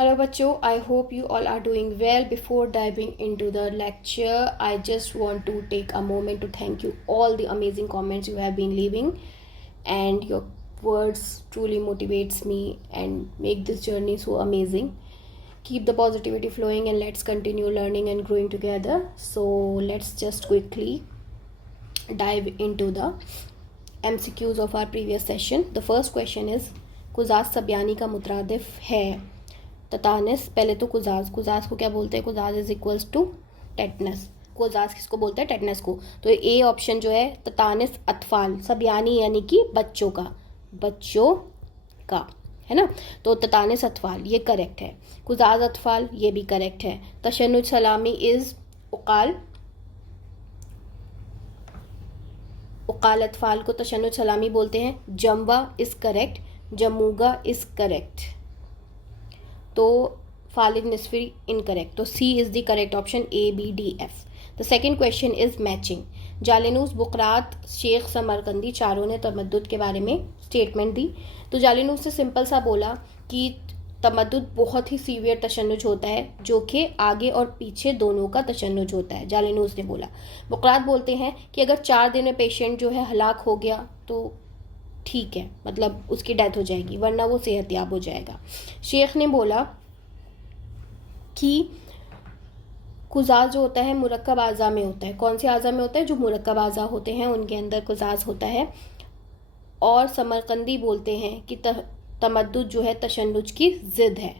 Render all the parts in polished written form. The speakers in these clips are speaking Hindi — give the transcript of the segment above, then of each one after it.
Hello bachcho, I hope you all are doing well. Before diving into the lecture, I just want to take a moment to thank you all the amazing comments you have been leaving, and your words truly motivates me and make this journey so amazing. Keep the positivity flowing and let's continue learning and growing together. So let's just quickly dive into the MCQs of our previous session. The first question is कुजाज सब्यानी का मुतरादिफ है ततानस. पहले तो कुजाज को क्या बोलते हैं? कुजाज इज इक्वल्स टू टेटनस. कुजाज किसको बोलते हैं? टेटनस को. तो ए ऑप्शन जो है ततानस अतफाल, सब्यानी यानी कि बच्चों का है ना. तो ततानस अतफाल ये करेक्ट है. कुजाज अतफाल ये भी करेक्ट है. तशन्नुज सलामी इज उकाल अतफाल को तशन्नुज सलामी बोलते हैं. जमवा इज करेक्ट. जमूगा इज करेक्ट. तो फालिद निस्फी इनकरेक्ट. तो C is the correct option, A B D F. The second question is matching. जालिनूस, बुकरात, शेख समरकंदी चारों ने तमद्दुद के बारे में स्टेटमेंट दी. तो जालिनूस ने सिंपल सा बोला कि तमद्दुद बहुत ही सीवियर तशन्नुज होता है जो कि आगे और पीछे दोनों का तशन्नुज होता है. जालिनूस ने बोला. बुकरात बोलते हैं कि अगर 4 दिन में पेशेंट जो है हलाक हो गया तो ठीक है, मतलब उसकी डेथ हो जाएगी, वरना वो सेहतयाब हो जाएगा. शेख ने बोला कि कुजाज जो होता है मुरक्कब आज़ा में होता है. कौन से आज़ा में होता है? जो मुरक्कब आज़ा होते हैं उनके अंदर कुजाज होता है. और समरकंदी बोलते हैं कि तमद्दुद जो है तशन्नुज की ज़िद है.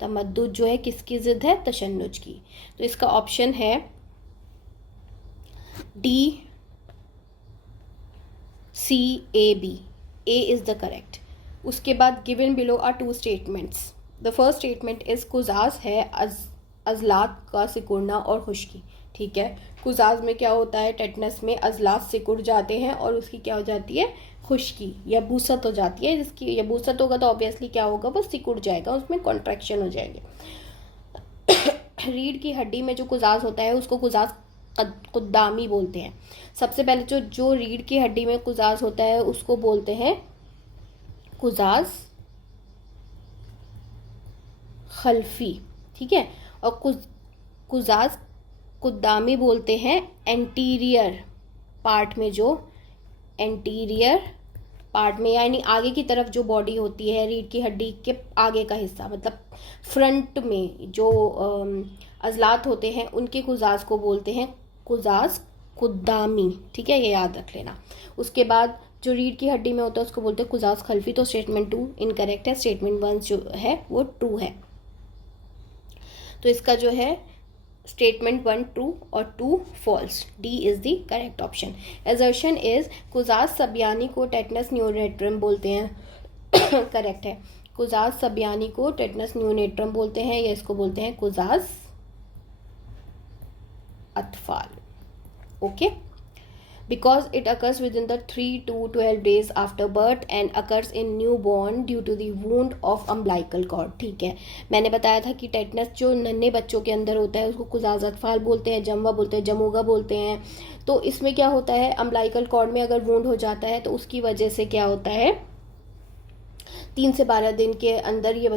तमद्दुद जो है किसकी ज़िद है? तशन्नुज की. तो इसका ऑप्शन है D C A B. A is the correct. उसके बाद given below are 2 statements. The first statement is कुजाज है अजलात का सिकुड़ना और खुश्की. ठीक है, कुजाज में क्या होता है? टेटनस में अजलात सिकुड़ जाते हैं और उसकी क्या हो जाती है? खुश्की या बूसत हो जाती है. जिसकी यबूसत होगा तो ऑब्वियसली क्या होगा? वो सिकुड़ जाएगा, उसमें कॉन्ट्रैक्शन हो जाएंगे. रीढ़ की हड्डी में जो कुजाज होता है उसको कुजाज कुद्दामी बोलते हैं. सबसे पहले जो रीढ़ की हड्डी में कुजाज होता है उसको बोलते हैं कुजाज खल्फी. ठीक है, और कुजाज कुद्दामी बोलते हैं एंटीरियर पार्ट में, जो एंटीरियर पार्ट में यानी आगे की तरफ जो बॉडी होती है रीढ़ की हड्डी के आगे का हिस्सा, मतलब फ्रंट में जो अजलात होते हैं उनके कुजाज को बोलते हैं कुजाज कुद्दामी. ठीक है, ये याद रख लेना. उसके बाद जो रीढ़ की हड्डी में होता है उसको बोलते हैं कुजाज खल्फी. तो स्टेटमेंट 2 इनकरेक्ट है. स्टेटमेंट 1 जो है वो ट्रू है. तो इसका जो है स्टेटमेंट 1 ट्रू और 2 false. D is the correct option. Assertion is कुजाज सब्यानी को टेटनस न्यूनेट्रम बोलते हैं. करेक्ट है. कुजाज सब्यानी को टेटनस न्यूनेट्रम बोलते हैं या इसको बोलते हैं कुजाज अतफाल. Okay, because it occurs within the 3 to 12 days after birth and occurs in newborn due to the wound of umbilical cord. ठीक है, मैंने बताया था कि टेटनस जो नन्हे बच्चों के अंदर होता है उसको कुजाज अतफाल बोलते हैं, जमवा बोलते हैं, जमूगा बोलते हैं. तो इसमें क्या होता है? अम्बिलाइकल कॉर्ड में अगर वूंड हो जाता है तो उसकी वजह से क्या होता है? 3 से 12 दिन के अंदर ये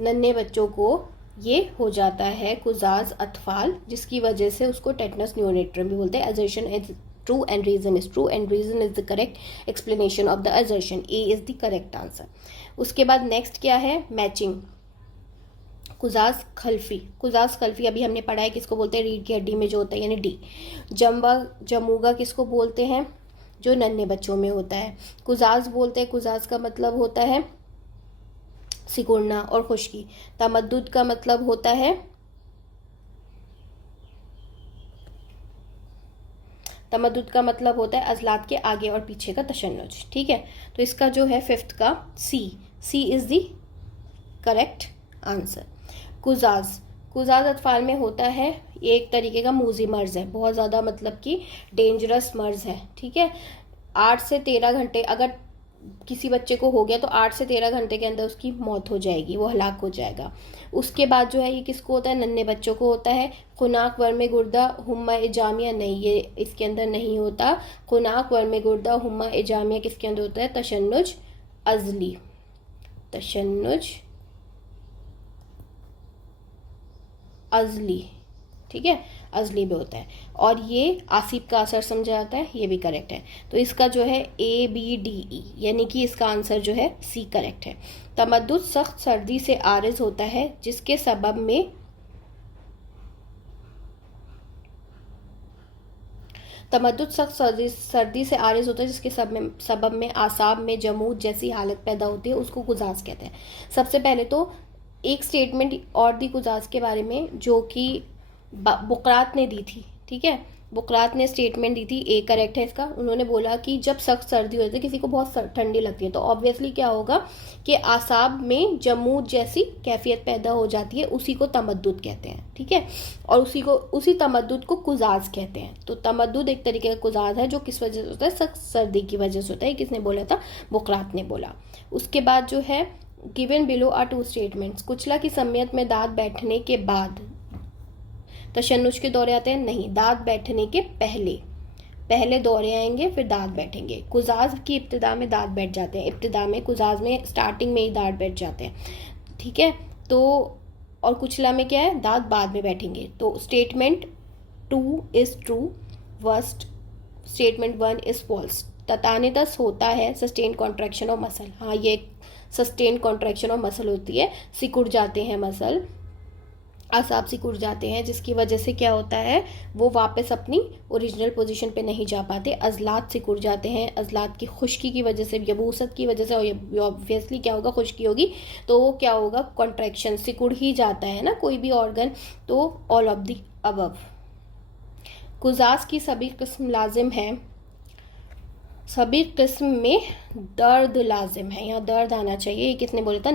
नन्हे बच्चों को ये हो जाता है कुजाज अतफाल, जिसकी वजह से उसको टेटनस न्यूनेट्रम भी बोलते हैं. Assertion is true and reason is true and reason is the correct explanation of the assertion. A is the correct answer. उसके बाद नेक्स्ट क्या है? मैचिंग. कुजाज खल्फी अभी हमने पढ़ा है किसको बोलते हैं? रीढ़ की हड्डी में जो होता है यानी डी. जमूगा किसको बोलते हैं? जो नन्हे बच्चों में होता है. कुजाज बोलते हैं, कुजाज का मतलब होता है सिकुड़ना और खुश्की. तमद्दुद का मतलब होता है अजलात के आगे और पीछे का तशन्नुज. ठीक है, तो इसका जो है 5th का सी इज द करेक्ट आंसर. कुजाज अतफाल में होता है एक तरीके का मूजी मर्ज है, बहुत ज़्यादा मतलब कि डेंजरस मर्ज है. ठीक है, 8 से 13 घंटे अगर किसी बच्चे को हो गया तो 8 से 13 घंटे के अंदर उसकी मौत हो जाएगी, वो हलाक हो जाएगा. उसके बाद जो है ये किसको होता है? नन्हे बच्चों को होता है. खुनाक वर्म गुर्दा हुम्मा एजामिया नहीं, ये इसके अंदर नहीं होता. खुनाक वर्म गुर्दा हुम्मा एजामिया किसके अंदर होता है? तशन्नुज अजली. अजली, ठीक है, अजली भी होता है। और ये आसिफ का असर समझा जाता है, ये भी करेक्ट है। तो इसका जो है ABDE यानी कि इसका आंसर जो है C करेक्ट है। तमद्दुद सख्त सर्दी से आरिज होता है जिसके सबब में तमद्दुद सख्त सर्दी से आरिज होता है जिसके सबब में आसाब में जमूद जैसी हालत पैदा होती है, उसको गुजाज कहते हैं। सबसे पहले तो एक स्टेटमेंट और दी गुजाज के बारे में जो कि बुकरात ने दी थी, ठीक है, बुकरात ने स्टेटमेंट दी थी, ए करेक्ट है इसका। उन्होंने बोला कि जब सख्त सर्दी होती है, किसी को बहुत ठंडी लगती है, तो ऑब्वियसली क्या होगा कि आसाब में जमूद जैसी कैफियत पैदा हो जाती है, उसी को तमद्दुद कहते हैं, ठीक है। और उसी तमद्दुद को कुजाज कहते हैं। तो तमद्दुद एक तरीके का कुजाज है जो किस वजह से होता है, सख्त सर्दी की वजह से होता है। किसने बोला था, बुकरात ने बोला। उसके बाद जो है given below are two statements, कुचला की समियत में दांत बैठने के बाद तशन्नुज के दौरे आते हैं, नहीं, दांत बैठने के पहले दौरे आएंगे, फिर दांत बैठेंगे। कुजाज की इब्तिदा में दांत बैठ जाते हैं, इब्तिदा में कुजाज में स्टार्टिंग में ही दांत बैठ जाते हैं, ठीक है। तो और कुचला में क्या है, दांत बाद में बैठेंगे। तो statement 2 is true, worst statement 1 is false. ततानितस होता है सस्टेन कॉन्ट्रैक्शन ऑफ मसल, हाँ ये सस्टेन कॉन्ट्रैक्शन ऑफ मसल होती है, सिकुड़ जाते हैं मसल, आसाब सिकुड़ जाते हैं, जिसकी वजह से क्या होता है, वो वापस अपनी ओरिजिनल पोजीशन पे नहीं जा पाते। अजलात सिकुड़ जाते हैं, अजलात की खुश्की की वजह से, यबूसत की वजह से, और ऑब्वियसली क्या होगा, खुश्की होगी तो वो क्या होगा, कॉन्ट्रैक्शन, सिकुड़ ही जाता है ना कोई भी ऑर्गन। तो ऑल ऑफ दी अबव। कुजाज की सभी किस्म लाजिम है, सभी किस्म में दर्द लाजिम है, यहाँ दर्द आना चाहिए। ये किसने बोला था,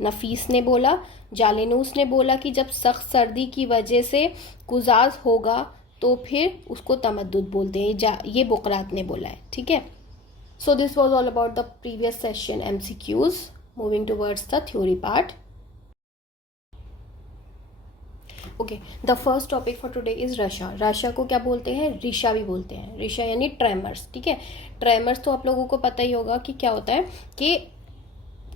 नफीस ने बोला। जालिनूस ने बोला कि जब सख्त सर्दी की वजह से कुजाज होगा तो फिर उसको तमद्दुद बोलते हैं, ये बुकरात ने बोला है, ठीक है। So this was all about the previous session MCQs। Moving towards the theory part. Okay, the first topic for today is रशा। रशा को क्या बोलते हैं, रिशा भी बोलते हैं, रिशा यानी ट्रेमर्स, ठीक है। ट्रेमर्स तो आप लोगों को पता ही होगा कि क्या होता है, कि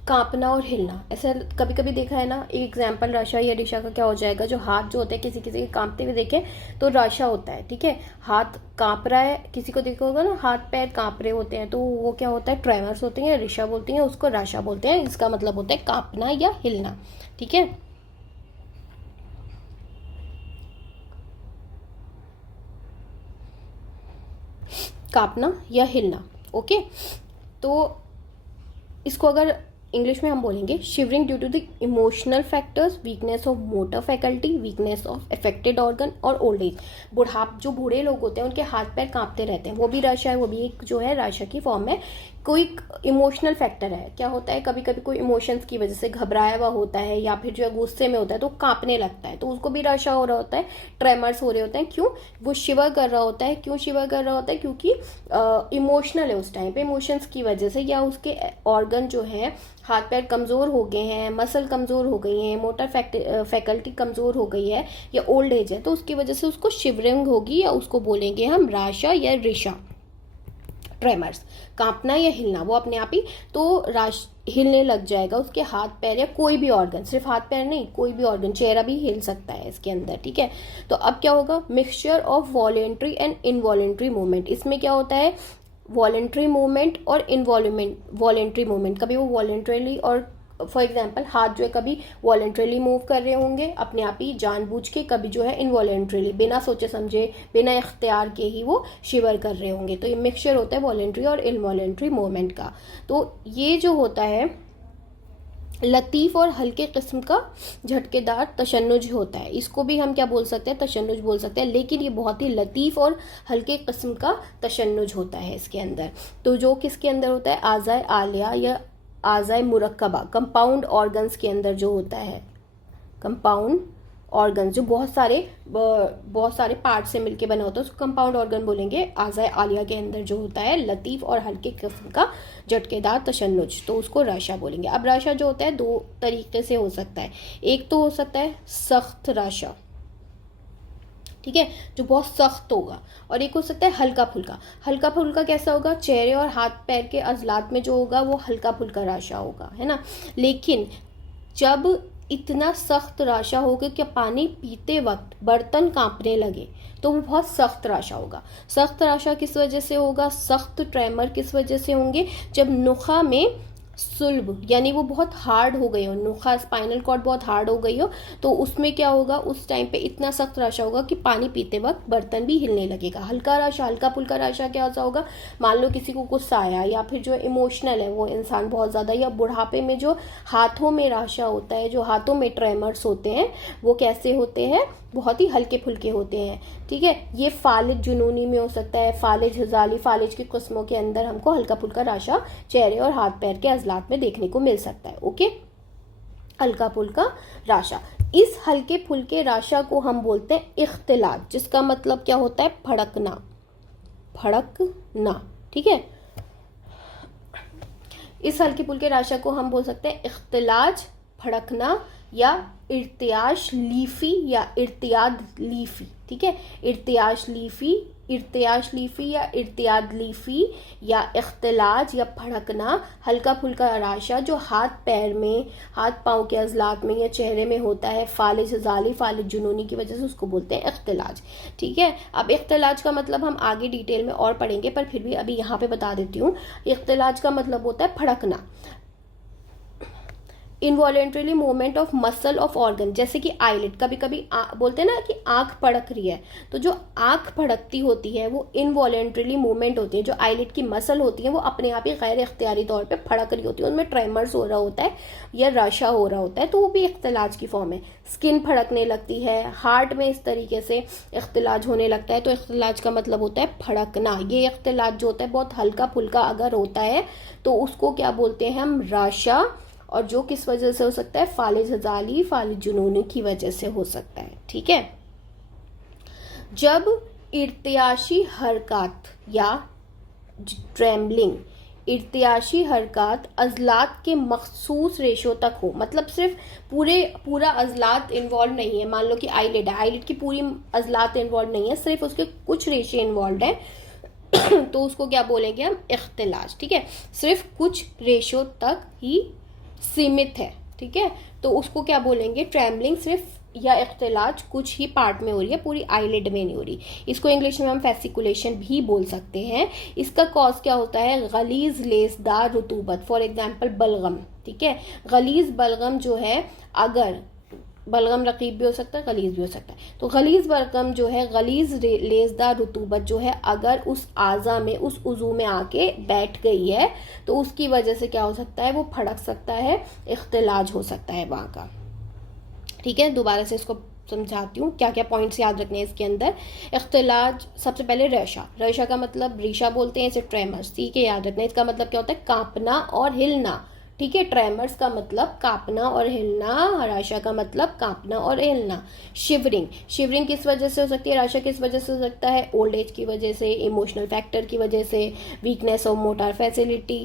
कांपना और हिलना। ऐसा कभी कभी देखा है ना, एक एग्जाम्पल रशा या रिशा का क्या हो जाएगा, जो हाथ जो होते हैं किसी किसी के कांपते हुए देखे तो रशा होता है, ठीक है। हाथ कांप रहा है, किसी को देखा होगा ना, हाथ पैर कांप रहे होते हैं, तो वो क्या होता है, ट्रेमर्स होते हैं, रिशा बोलते हैं, उसको रशा बोलते हैं। इसका मतलब होता है कांपना या हिलना, ठीक है। कांपना या हिलना, ओके। तो इसको अगर इंग्लिश में हम बोलेंगे, shivering due to the emotional factors, weakness of motor faculty, weakness of affected organ और ओल्ड एज। जो बूढ़े लोग होते हैं उनके हाथ पैर कांपते रहते हैं, वो भी रशा है, वो भी एक जो है रशा की फॉर्म है। कोई इमोशनल फैक्टर है, क्या होता है, कभी कभी कोई इमोशंस की वजह से घबराया हुआ होता है या फिर जो है गुस्से में होता है तो कांपने लगता है, तो उसको भी रशा हो रहा होता है, ट्रेमर्स हो रहे होते हैं। क्यों, वो शिवर कर रहा होता है। क्यों शिवर कर रहा होता है, क्योंकि इमोशनल है उस टाइम पे, इमोशंस की वजह से, या उसके ऑर्गन जो है, हाथ पैर कमज़ोर हो गए हैं, मसल कमज़ोर हो गई हैं, मोटर फैकल्टी कमज़ोर हो गई है, या ओल्ड एज है, तो उसकी वजह से उसको शिवरिंग होगी, या उसको बोलेंगे हम राशा या रिशा। ट्रेमर्स, कांपना या हिलना, वो अपने आप ही तो हिलने लग जाएगा उसके हाथ पैर या कोई भी ऑर्गन, सिर्फ हाथ पैर नहीं, कोई भी ऑर्गन, चेहरा भी हिल सकता है इसके अंदर, ठीक है। तो अब क्या होगा, mixture of voluntary and involuntary movement. इसमें क्या होता है, वॉलेंट्री मूवमेंट और वॉलेंट्री मूवमेंट। कभी वो वॉलेंट्रीली, और फॉर एग्जाम्पल हाथ जो है कभी वॉलेंट्रीली मूव कर रहे होंगे अपने आप ही जानबूझ के, कभी जो है इनवॉलेंट्रीली, बिना सोचे समझे, बिना इख्तियार के ही वो शिवर कर रहे होंगे। तो ये मिक्सचर होता है वॉलेंट्री और इनवॉलेंट्री मूवमेंट का। तो ये जो होता है लतीफ़ और हल्के किस्म का झटकेदार तशन्नुज होता है, इसको भी हम क्या बोल सकते हैं, तशन्नुज बोल सकते हैं, लेकिन ये बहुत ही लतीफ़ और हल्के किस्म का तशन्नुज होता है इसके अंदर। तो जो किसके अंदर होता है, आज़ाए आलिया या आज़ाए मुरक्कबा, कंपाउंड ऑर्गन्स के अंदर जो होता है, कंपाउंड ऑर्गन जो बहुत सारे पार्ट से मिलके बना होता है, उसको कंपाउंड ऑर्गन बोलेंगे। आज़ाए आलिया के अंदर जो होता है लतीफ़ और हल्के किस्म का झटकेदार तशन्नुज, तो उसको राशा बोलेंगे। अब राशा जो होता है दो तरीके से हो सकता है, एक तो हो सकता है सख्त राशा, ठीक है, जो बहुत सख्त होगा, और एक हो सकता है हल्का फुल्का। हल्का फुल्का कैसा होगा, चेहरे और हाथ पैर के अजलात में जो होगा वो हल्का फुल्का राशा होगा, है ना। लेकिन जब इतना सख्त राशा होगा कि पानी पीते वक्त बर्तन कांपने लगे, तो वो बहुत सख्त राशा होगा। सख्त राशा किस वजह से होगा, सख्त ट्रेमर किस वजह से होंगे, जब नुखा में सुल्ब यानी वो बहुत हार्ड हो गई हो, नुखा स्पाइनल कॉर्ड बहुत हार्ड हो गई हो, तो उसमें क्या होगा, उस टाइम पे इतना सख्त राशा होगा कि पानी पीते वक्त बर्तन भी हिलने लगेगा। हल्का राशा, हल्का फुल्का राशा क्या होता होगा, मान लो किसी को गुस्सा आया या फिर जो इमोशनल है वो इंसान बहुत ज़्यादा, या बुढ़ापे में जो हाथों में राशा होता है, जो हाथों में ट्रेमर्स होते हैं, वो कैसे होते हैं, बहुत ही हल्के फुल्के होते हैं। ठीक है, ये फालिज जुनूनी में हो सकता है, फालिज हजाली, फालिज की किस्मों के अंदर हमको हल्का फुल्का राशा चेहरे और हाथ पैर के अजलात में देखने को मिल सकता है। ओके, हल्का फुल्का राशा। इस हल्के फुल्के राशा को हम बोलते हैं इख्तिलात, जिसका मतलब क्या होता है, फड़कना, फड़कना। ठीक है, इस हल्के फुल्के राशा को हम बोल सकते हैं इख्तिलाज, फड़कना, या इर्तियाश लीफी या इर्तियाद लीफी। ठीक है, इर्तियाश लीफी, इर्तियाश लीफी या इर्तियाद लीफी या इख्तिलाज या फड़कना, हल्का फुल्का राशा जो हाथ पैर में, हाथ पाँव के अजलात में या चेहरे में होता है, फालिज हजाली, फालिज जुनूनी की वजह से उसको बोलते हैं इख्तिलाज। ठीक है, अब इख्तिलाज का मतलब हम आगे डिटेल में और पढ़ेंगे, पर फिर भी अभी यहाँ पे बता देती हूँ। इख्तिलाज का मतलब होता है फड़कना, involuntarily movement of muscle of organ, जैसे कि आईलिड, कभी कभी बोलते हैं ना कि आंख फड़क रही है, तो जो आंख फड़कती होती है वो इनवॉलेंट्रीली मूवमेंट होती है, जो आईलिड की मसल होती है वो अपने आप ही गैर इख्तियारी तौर पे फड़क रही होती है, उनमें ट्रेमर्स हो रहा होता है या रशा हो रहा होता है, तो वो भी इख्तिलाज की फॉर्म है। स्किन फड़कने लगती है, हार्ट में इस तरीके से इख्तिलाज होने लगता है, तो इख्तिलाज का मतलब होता है फड़कना। ये इख्तिलाज जो होता है बहुत हल्का फुल्का अगर होता है तो उसको क्या बोलते हैं हम, राशा, और जो किस वजह से हो सकता है, फालिज हजाली, फालिज जुनूनी की वजह से हो सकता है। ठीक है, जब इर्तियाशी हरकत या ट्रेम्बलिंग, इर्तियाशी हरकत अजलात के मखसूस रेशो तक हो, मतलब सिर्फ पूरा अजलात इन्वॉल्व नहीं है, मान लो कि आईलिड है, आईलिड की पूरी अजलात इन्वॉल्व नहीं है, सिर्फ उसके कुछ रेशे इन्वॉल्व है तो उसको क्या बोलेंगे हम, इख्तिलाज। ठीक है, सिर्फ कुछ रेशो तक ही सीमित है। ठीक है, तो उसको क्या बोलेंगे, ट्रेम्बलिंग, सिर्फ या इख्तिलाज कुछ ही पार्ट में हो रही है, पूरी आईलिड में नहीं हो रही। इसको इंग्लिश में हम फेसिकुलेशन भी बोल सकते हैं। इसका कॉज क्या होता है, गलीज लेसदार रुतूबत, फॉर एग्जांपल बलगम। ठीक है, गलीज बलगम जो है, अगर बलगम रकीब भी हो सकता है, गलीज भी हो सकता है, तो गलीज बलगम जो है, गलीज लेसदार रुतूबत जो है, अगर उस आज़ा में, उस उज़ू में आके बैठ गई है तो उसकी वजह से क्या हो सकता है, वो फड़क सकता है, इख्तिलाज हो सकता है वहाँ का। ठीक है, दोबारा से इसको समझाती हूँ, क्या क्या पॉइंट्स याद रखने हैं इसके अंदर। इख्तिलाज, सबसे पहले रेशा, रेशा का मतलब रीशा बोलते हैं इसे, ट्रेमर्स, ठीक है, याद रखना। इसका मतलब क्या होता है, कांपना और हिलना। ठीक है, ट्रेमर्स का मतलब कांपना और हिलना, हराशा का मतलब कांपना और हिलना। शिवरिंग, शिवरिंग किस वजह से हो सकती है, हराशा किस वजह से हो सकता है, ओल्ड एज की वजह से, इमोशनल फैक्टर की वजह से, weakness of motor facility,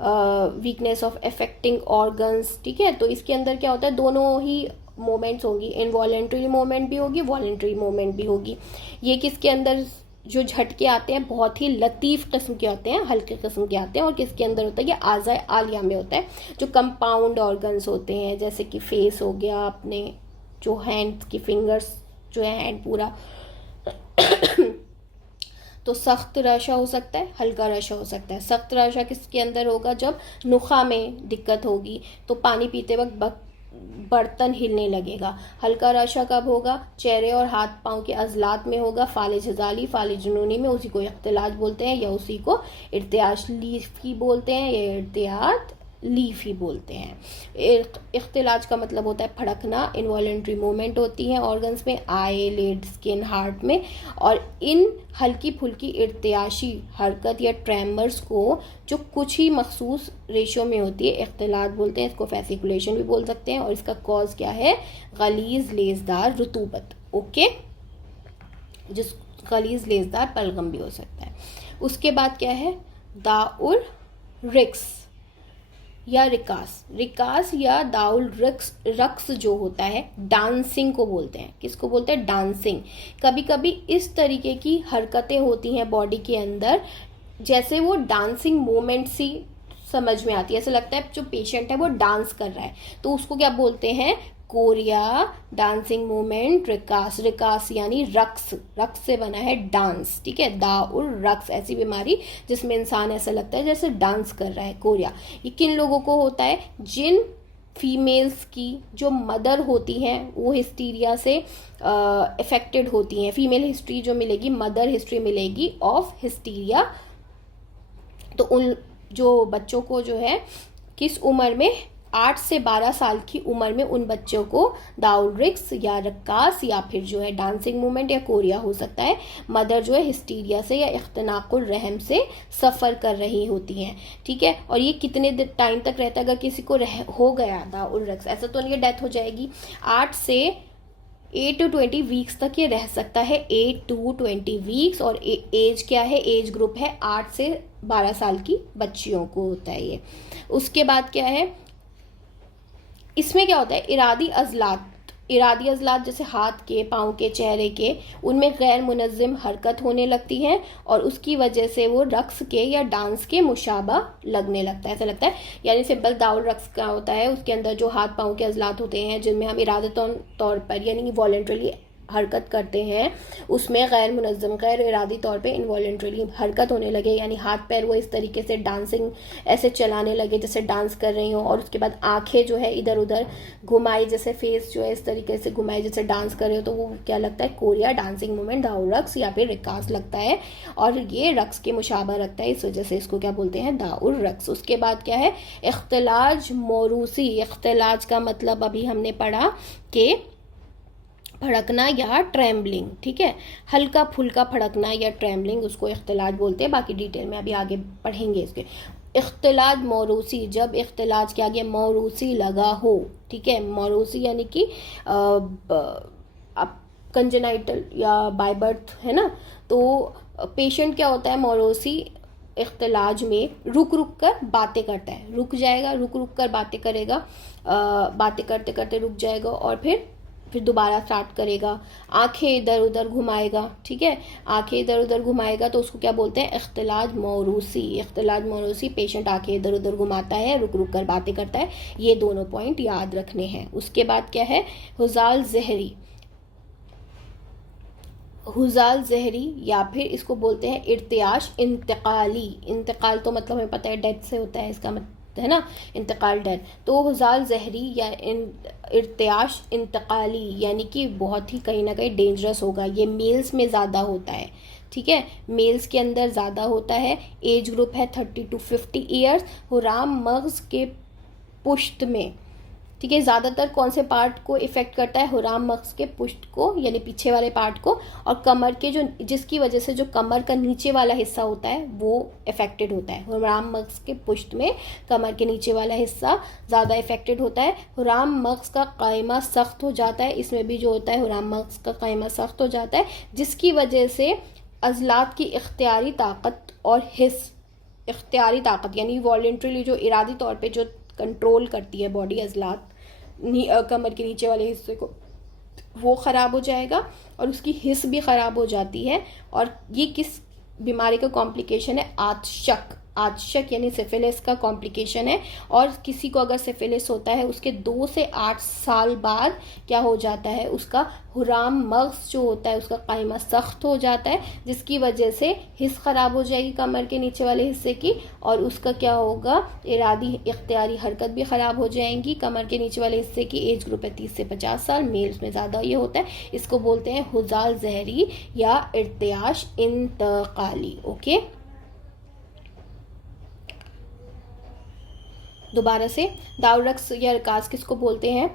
weakness of affecting organs. ठीक है, तो इसके अंदर क्या होता है, दोनों ही मोमेंट्स होंगी, इनवॉलेंट्री मोमेंट भी होगी, वॉलेंट्री मोमेंट भी होगी। ये किसके अंदर जो झटके आते हैं बहुत ही लतीफ़ किस्म के होते हैं, हल्के किस्म के आते हैं, और किसके अंदर होता है, ये आज़ाए आलिया में होता है, जो कंपाउंड ऑर्गन्स होते हैं, जैसे कि फेस हो गया, अपने जो हैंड की फिंगर्स जो है, हैंड पूरा तो सख्त राशा हो सकता है, हल्का राशा हो सकता है। सख्त राशा किसके अंदर होगा, जब नुखा में दिक्कत होगी, तो पानी पीते वक्त बर्तन हिलने लगेगा। हल्का राशा कब होगा, चेहरे और हाथ पांव के अजलात में होगा, फालिज हजाली, फालिज जुनूनी में, उसी को इख्तिलाज बोलते हैं या उसी को इर्तियाश लीफी बोलते हैं या इर्तियाद लीफी बोलते हैं। इख्तिलाज का मतलब होता है फड़कना, इनवॉलेंट्री मूवमेंट होती है ऑर्गन्स में, आई, लिड, स्किन, हार्ट में, और इन हल्की फुल्की इर्तियाशी हरकत या ट्रेमर्स को जो कुछ ही मखसूस रेशो में होती है, इख्तिलाज बोलते हैं। इसको फेसिकुलेशन भी बोल सकते हैं, और इसका कॉज क्या है, गलीज लेसदार रुतूबत। ओके, जिस गलीज लेसदार बलगम भी हो सकता है। उसके बाद क्या है, दाउल रिक्स या रिकास। रिकास या दाउल रक्स जो होता है, डांसिंग को बोलते हैं। किसको बोलते हैं, डांसिंग। कभी कभी इस तरीके की हरकतें होती हैं बॉडी के अंदर, जैसे वो डांसिंग मूवमेंट सी समझ में आती है, ऐसा लगता है जो पेशेंट है वो डांस कर रहा है, तो उसको क्या बोलते हैं, कोरिया, डांसिंग मूवमेंट, रिकास, रिकास यानी रक्स, रक्स से बना है डांस, ठीक है, दाउर रक्स, ऐसी बीमारी जिसमें इंसान ऐसा लगता है जैसे डांस कर रहा है, कोरिया। ये किन लोगों को होता है? जिन फीमेल्स की जो मदर होती हैं वो हिस्टीरिया से इफेक्टेड होती हैं। फीमेल हिस्ट्री जो मिलेगी, मदर हिस्ट्री मिलेगी ऑफ हिस्टीरिया। तो उन जो बच्चों को जो है किस उम्र में, 8 से 12 साल की उम्र में उन बच्चों को दाउरिक्स या रक्कास या फिर जो है डांसिंग मूवमेंट या कोरिया हो सकता है। मदर जो है हिस्टीरिया से या इख्तनाकुल रहम से सफ़र कर रही होती हैं, ठीक है। और ये कितने टाइम तक रहता है? अगर किसी को हो गया दाउरिक्स, ऐसा तो नहीं डेथ हो जाएगी, 8 से 8 to 20 वीक्स तक ये रह सकता है, 8 to 20 वीक्स। और एज क्या है? एज ग्रुप है 8 से 12 साल की बच्चियों को होता है ये। उसके बाद क्या है, इसमें क्या होता है? इरादी अजलात, इरादी अजलात जैसे हाथ के, पाँव के, चेहरे के, उनमें गैर मुनज़्ज़म हरकत होने लगती है और उसकी वजह से वो रक्स के या डांस के मुशाबा लगने लगता है, ऐसा लगता है। यानी सिंपल दाउल रक्स का होता है, उसके अंदर जो हाथ पाँव के अजलात होते हैं जिनमें हम इरादतन तौर पर यानी कि वॉलेंट्रली हरकत करते हैं, उसमें गैर मुनज़्ज़म, गैर इरादी तौर पे इनवॉलेंट्रली हरकत होने लगे, यानी हाथ पैर वो इस तरीके से डांसिंग ऐसे चलाने लगे जैसे डांस कर रही हो। और उसके बाद आंखें जो है इधर उधर घुमाई, जैसे फेस जो है इस तरीके से घुमाई जैसे डांस कर रहे हो, तो वो क्या लगता है? कोरिया, डांसिंग मूवमेंट, दाउल रक्स या फिर रिकास लगता है। और ये रक्स के मुशाबा रखता है, इस वजह से इसको क्या बोलते हैं? दाउल रक्स। उसके बाद क्या है? इख्तिलाज मौरूसी। इख्तिलाज का मतलब अभी हमने पढ़ा कि फड़कना या ट्रेम्बलिंग, ठीक है, हल्का फुल्का फड़कना या ट्रेम्बलिंग, उसको इख्तिलाज बोलते हैं। बाकी डिटेल में अभी आगे पढ़ेंगे इसके। इख्तिलाज मौरूसी, जब इख्तिलाज के आगे मौरूसी लगा हो, ठीक है, मौरूसी यानी कि कंजेनाइटल या बाय बर्थ है ना, तो पेशेंट क्या होता है? मौरूसी इख्तिलाज में रुक रुक कर बातें करता है, रुक जाएगा, रुक रुक कर बातें करेगा, बातें करते करते रुक जाएगा और फिर दोबारा स्टार्ट करेगा, आंखें इधर उधर घुमाएगा, ठीक है, आंखें इधर उधर घुमाएगा, तो उसको क्या बोलते हैं? इख्तिलाज मौरूसी। इख्तिलाज मौरूसी, पेशेंट आंखें इधर उधर घुमाता है, रुक रुक कर बातें करता है। ये दोनों पॉइंट याद रखने हैं। उसके बाद क्या है? हुजाल जहरी। हुजाल जहरी या फिर इसको बोलते हैं इर्तियाश इंतकाली। इंतकाल तो मतलब हमें पता है डेथ से होता है, इसका मतलब है ना, इंतकाल, डेथ। तो हुजाल जहरी या इर्तियाश इंतकाली यानी कि बहुत ही कहीं ना कहीं डेंजरस होगा। ये मेल्स में ज़्यादा होता है, ठीक है, मेल्स के अंदर ज़्यादा होता है। एज ग्रुप है 30 to 50 ईयर्स। हुराम मग़ज़ के पुश्त में, ठीक है, ज़्यादातर कौन से पार्ट को इफ़ेक्ट करता है? हुराम मग़ज़ के पुश्त को यानी पीछे वाले पार्ट को, और कमर के जो, जिसकी वजह से जो कमर का नीचे वाला हिस्सा होता है वो इफ़ेक्टेड होता है। हुराम मग़ज़ के पुश्त में कमर के नीचे वाला हिस्सा ज़्यादा इफ़ेक्टेड होता है। हुराम मग़ज़ का क़ायमा सख्त हो जाता है, इसमें भी जो होता है हुराम मग़ज़ का क़ायमा सख्त हो जाता है, जिसकी वजह से अज़लात की इख्तियारी ताकत और हिस्स, इख्तियारी ताकत यानी वॉलेंट्रीली जो इरादी तौर पे जो कंट्रोल करती है बॉडी अज़लात कमर के नीचे वाले हिस्से को, वो ख़राब हो जाएगा और उसकी हिस्स भी ख़राब हो जाती है। और ये किस बीमारी का कॉम्प्लिकेशन है? आतशक। आतशक यानी सिफिलिस का कॉम्प्लिकेशन है। और किसी को अगर सिफिलिस होता है उसके 2 से 8 साल बाद क्या हो जाता है? उसका हुराम मग़ज़ जो होता है उसका क़ायमा सख्त हो जाता है, जिसकी वजह से हिस्स ख़राब हो जाएगी कमर के नीचे वाले हिस्से की, और उसका क्या होगा? इरादी इख्तियारी हरकत भी ख़राब हो जाएंगी कमर के नीचे वाले हिस्से की। एज ग्रुप है 30 से 50 साल, मेल्स में ज़्यादा ये होता है। इसको बोलते हैं हुजाल जहरी या इर्तियाश इंतकाली। ओके, दोबारा से, दाउल रक्स या रिकास किसको बोलते हैं?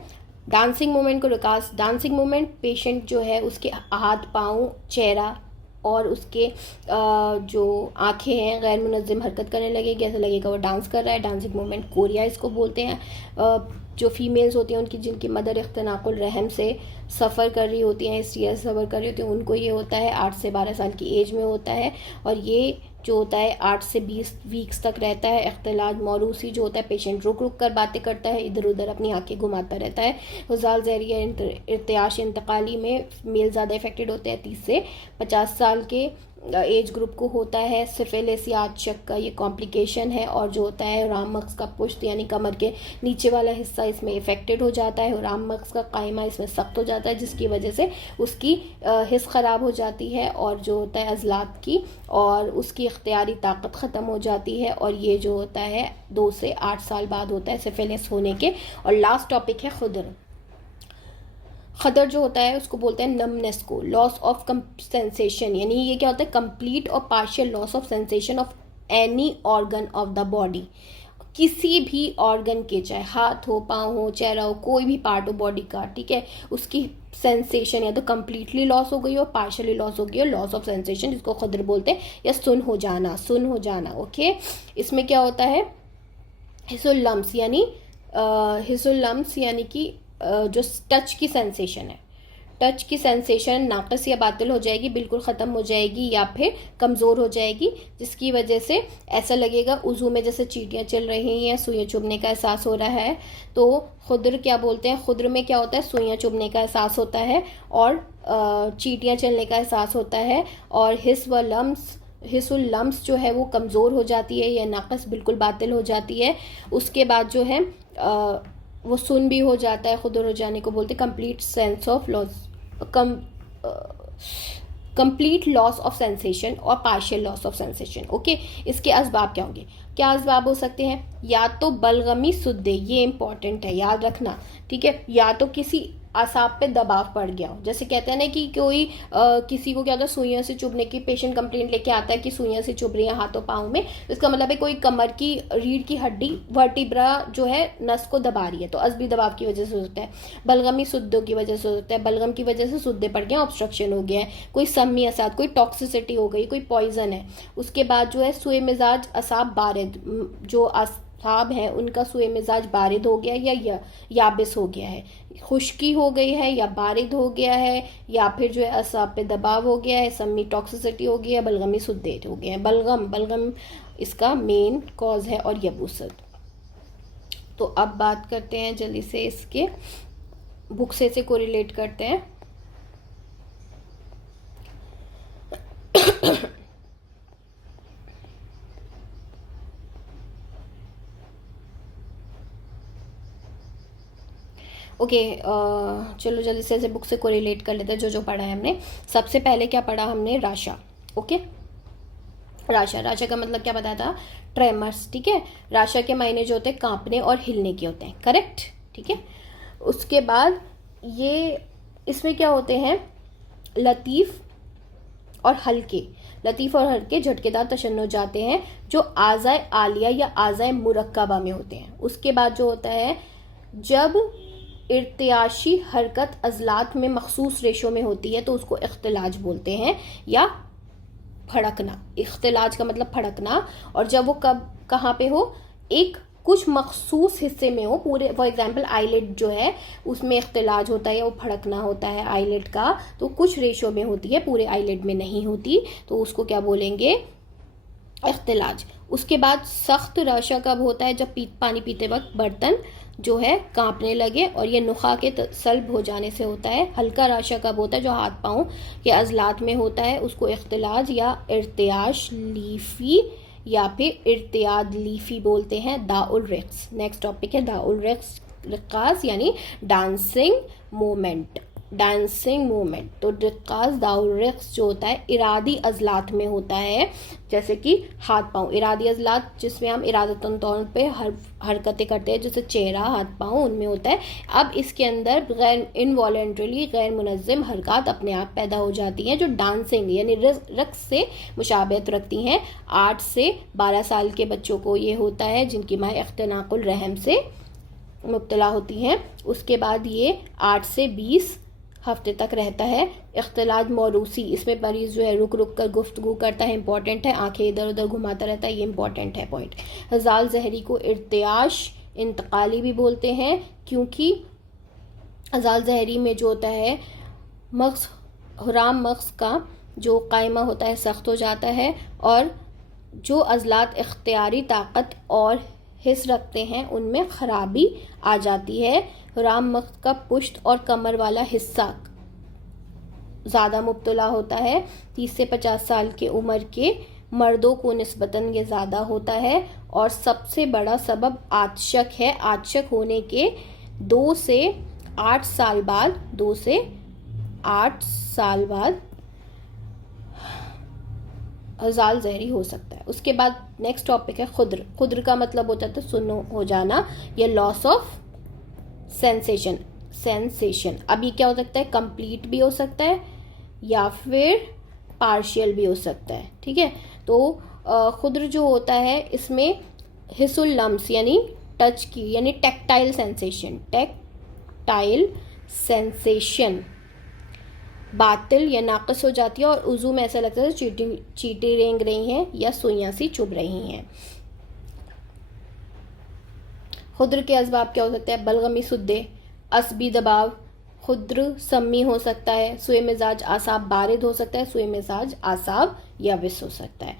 डांसिंग मूवमेंट को रिकास। डांसिंग मूवमेंट, पेशेंट जो है उसके हाथ पाँव, चेहरा और उसके जो आंखें हैं गैर मुनज़्ज़म हरकत करने लगेगी, ऐसा लगेगा वो डांस कर रहा है। डांसिंग मूवमेंट कोरिया इसको बोलते हैं। जो फीमेल्स होती हैं उनकी, जिनकी मदर इख्तनाकुल रहम से सफ़र कर रही होती हैं, हिस्टीरिया से सफ़र कर रही होती हैं, उनको ये होता है 8 से 12 साल की एज में होता है। और ये जो होता है 8 से 20 वीक्स तक रहता है। इख्तिलाज मौरूसी जो होता है, पेशेंट रुक रुक कर बातें करता है, इधर उधर अपनी आंखें घुमाता रहता है। हुजाल जहरी इर्तियाश इंतकाली में मेल ज़्यादा इफेक्टेड होते हैं 30 से 50 साल के एज ग्रुप को होता है सिफिलिस या आचक का ये कॉम्प्लिकेशन है, और जो होता है राम मक्स का पुश्त यानी कमर के नीचे वाला हिस्सा इसमें इफेक्टेड हो जाता है, राम मक्स का कायमा इसमें सख्त हो जाता है, जिसकी वजह से उसकी हिस्स ख़राब हो जाती है, और जो होता है अज़लात की और उसकी इख्तियारी ताकत ख़त्म हो जाती है, और ये जो होता है 2 से 8 साल बाद होता है सिफिलिस होने के। और लास्ट टॉपिक है खुदर। खदर जो होता है उसको बोलते हैं नमनेस को, लॉस ऑफ सेंसेशन, यानी ये क्या होता है कंप्लीट और partial loss of sensation of any organ of the body, किसी भी ऑर्गन के, चाहे हाथ हो, पाँव हो, चेहरा हो, कोई भी पार्ट हो बॉडी का, ठीक है, उसकी सेंसेशन या तो कम्प्लीटली लॉस हो गई हो, पार्शियली लॉस हो गई हो, लॉस ऑफ सेंसेशन जिसको खदर बोलते हैं, या सुन हो जाना। ओके, इसमें क्या होता है हिसुल लम्स यानी कि जो टच की सेंसेशन है, टच की सेंसेशन नाक़िस या बातिल हो जाएगी, बिल्कुल ख़त्म हो जाएगी या फिर कमज़ोर हो जाएगी, जिसकी वजह से ऐसा लगेगा उज़ू में जैसे चींटियाँ चल रही हैं, सुइयाँ चुभने का एहसास हो रहा है। तो खुद्र क्या बोलते हैं, खुद्र में क्या होता है सुइयाँ चुभने का एहसास होता है और चींटियाँ चलने का एहसास होता है, और हिस्सुल लम्स जो है वो कमज़ोर हो जाती है या नाक़िस बिल्कुल बातिल हो जाती है। उसके बाद जो है वो सुन भी हो जाता है, खुदर हो जाने को बोलते complete sense of loss, complete loss of sensation और partial loss of sensation. Okay, इसके असबाब क्या होंगे, क्या असबाब हो सकते हैं, या तो बलगमी सुद्दे, ये इंपॉर्टेंट है याद रखना, ठीक है, या तो किसी असाब पे दबाव पड़ गया हो, जैसे कहते हैं ना कि कोई किसी को क्या होता है सुइयां से चुभने की, पेशेंट कंप्लेंट लेके आता है कि सुइयां से चुभ रही है हाथों पाँव में, इसका मतलब है कोई कमर की रीढ़ की हड्डी वर्टिब्रा जो है नस को दबा रही है, तो असबी दबाव की वजह से हो सकता है, बलगमी सुद्दों की वजह से हो सकता है, बलगम की वजह से सुद्दे पड़ गए, ऑब्स्ट्रक्शन हो गया है, कोई सम्मी असाद, कोई टॉक्सिसिटी हो गई, कोई पॉइजन है। उसके बाद जो है सुए मिजाज असाब बारिद, जो असाब है उनका सुए मिजाज बारिद हो गया या याबिस हो गया है, खुश्की हो गई है या बारिद हो गया है, या फिर जो है असाब पे दबाव हो गया है, सम्मी टॉक्सिसिटी हो गया है, बलगमी सुद्दे हो गया है। बलगम इसका मेन कॉज है, और यबूसत। तो अब बात करते हैं जल्दी से इसके बुक्से से कोरिलेट करते हैं। ओके, चलो जल्दी से ऐसे बुक से कोरिलेट कर लेते हैं जो पढ़ा है हमने। सबसे पहले क्या पढ़ा हमने, राशा। ओके, राशा का मतलब क्या बताया था, ट्रेमर्स, ठीक है। राशा के मायने जो होते हैं कांपने और हिलने के होते हैं, करेक्ट, ठीक है। उसके बाद ये इसमें क्या होते हैं, लतीफ़ और हल्के झटकेदार तशन्नुज हो जाते हैं जो आज़ाए आलिया या आज़ाए मुरक्कबा में होते हैं। उसके बाद जो होता है जब इर्तियाशी हरकत अज़लात में मखसूस रेशों में होती है तो उसको इख्तिलाज बोलते हैं, या फड़कना। इख्तिलाज का मतलब फड़कना, और जब वो कहाँ पे हो, एक कुछ मखसूस हिस्से में हो, पूरे, फॉर एग्जांपल आईलिड जो है उसमें इख्तिलाज होता है या वो फड़कना होता है आईलिड का, तो कुछ रेशो में होती है, पूरे आईलिड में नहीं होती, तो उसको क्या बोलेंगे, इख्तिलाज। उसके बाद सख्त राशा कब होता है, जब पानी पीते वक्त बर्तन जो है कांपने लगे और ये नुखा के सल्ब हो जाने से होता है। हल्का राशा कब होता है, जो हाथ पाँव के अज़लात में होता है, उसको इख्तिलाज या इर्तियाश लीफी या फिर इर्तियाद लीफी बोलते हैं। दाउल रिक्स, नेक्स्ट टॉपिक है दाउल रिक्कास यानी डांसिंग मूवमेंट। तो रिक्कास दाउल रिक्स जो होता है इरादी अज़लात में होता है, जैसे कि हाथ पाँव, इरादी अज़लात जिसमें हम इरादतन तौर पे हरकतें करते हैं, जैसे चेहरा, हाथ पाँव, उनमें होता है। अब इसके अंदर गैर इनवॉलेंट्रली गैर मुनज़्ज़म हरकत अपने आप पैदा हो जाती हैं जो डांसिंग यानी रक्स से मुशाबहत रखती हैं। 8 से 12 साल के बच्चों को ये होता है जिनकी माँ इख्तिनाकुल रहम से मुब्तला होती हैं। उसके बाद ये 8 से 20 हफ्ते तक रहता है। इख्तिलाज मौरूसी, इसमें मरीज़ जो है रुक कर गुफ्तगू करता है, इंपॉर्टेंट है, आंखें इधर उधर घुमाता रहता है, ये इंपॉर्टेंट है पॉइंट। हज़ाल ज़हरी को इर्तियाश इंतकाली भी बोलते हैं, क्योंकि हज़ाल ज़हरी में जो होता है मग़ज़ का जो कायमा होता है सख्त हो जाता है, और जो अज़लात इख्तियारी ताकत और हिस्स रखते हैं उनमें ख़राबी आ जाती है। राम मग़ज़ का पुश्त और कमर वाला हिस्सा ज़्यादा मुब्तला होता है। 30 से 50 साल के उम्र के मर्दों को निस्बतन ये ज़्यादा होता है। और सबसे बड़ा सबब आतशक है। आतशक होने के 2 से 8 साल बाद 2 से 8 साल बाद अज़ाल ज़हरी हो सकता है। उसके बाद नेक्स्ट टॉपिक है खुद्र। खुद्र का मतलब होता है सुन्न हो जाना या लॉस ऑफ सेंसेशन। अब ये क्या हो सकता है, कंप्लीट भी हो सकता है या फिर पार्शियल भी हो सकता है। ठीक है, तो खुद्र जो होता है इसमें हिस्सुल लम्स यानी टच की यानी टेक्टाइल सेंसेशन बातिल या नाक़िस हो जाती है और उज़ू में ऐसा लगता है चीटी रेंग रही हैं या सुइयां सी चुभ रही हैं। खुद्र के असबाब क्या हो सकते हैं, बलगमी सुद्दे, असबी दबाव, खुद्र सम्मी हो सकता है, सुए मिजाज आसाब बारिद हो सकता है, सुए मिजाज आसाब यबिस हो सकता है।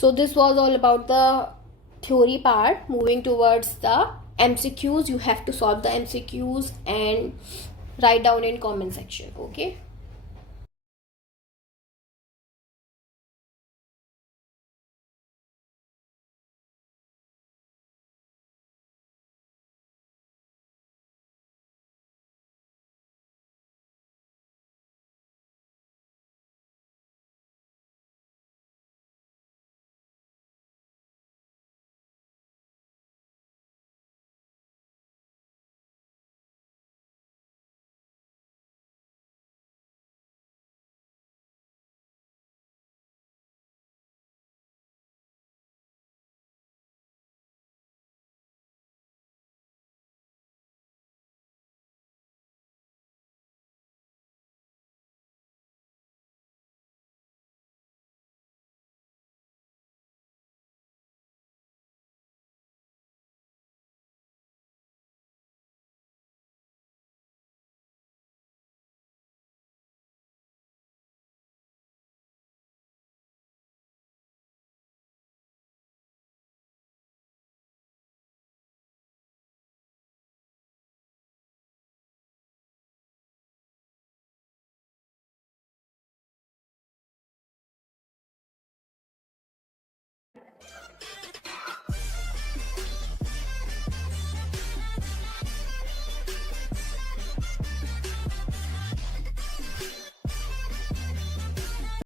So this was all about the theory part. Moving towards the MCQs, you have to solve the MCQs and write down in comment section. Okay.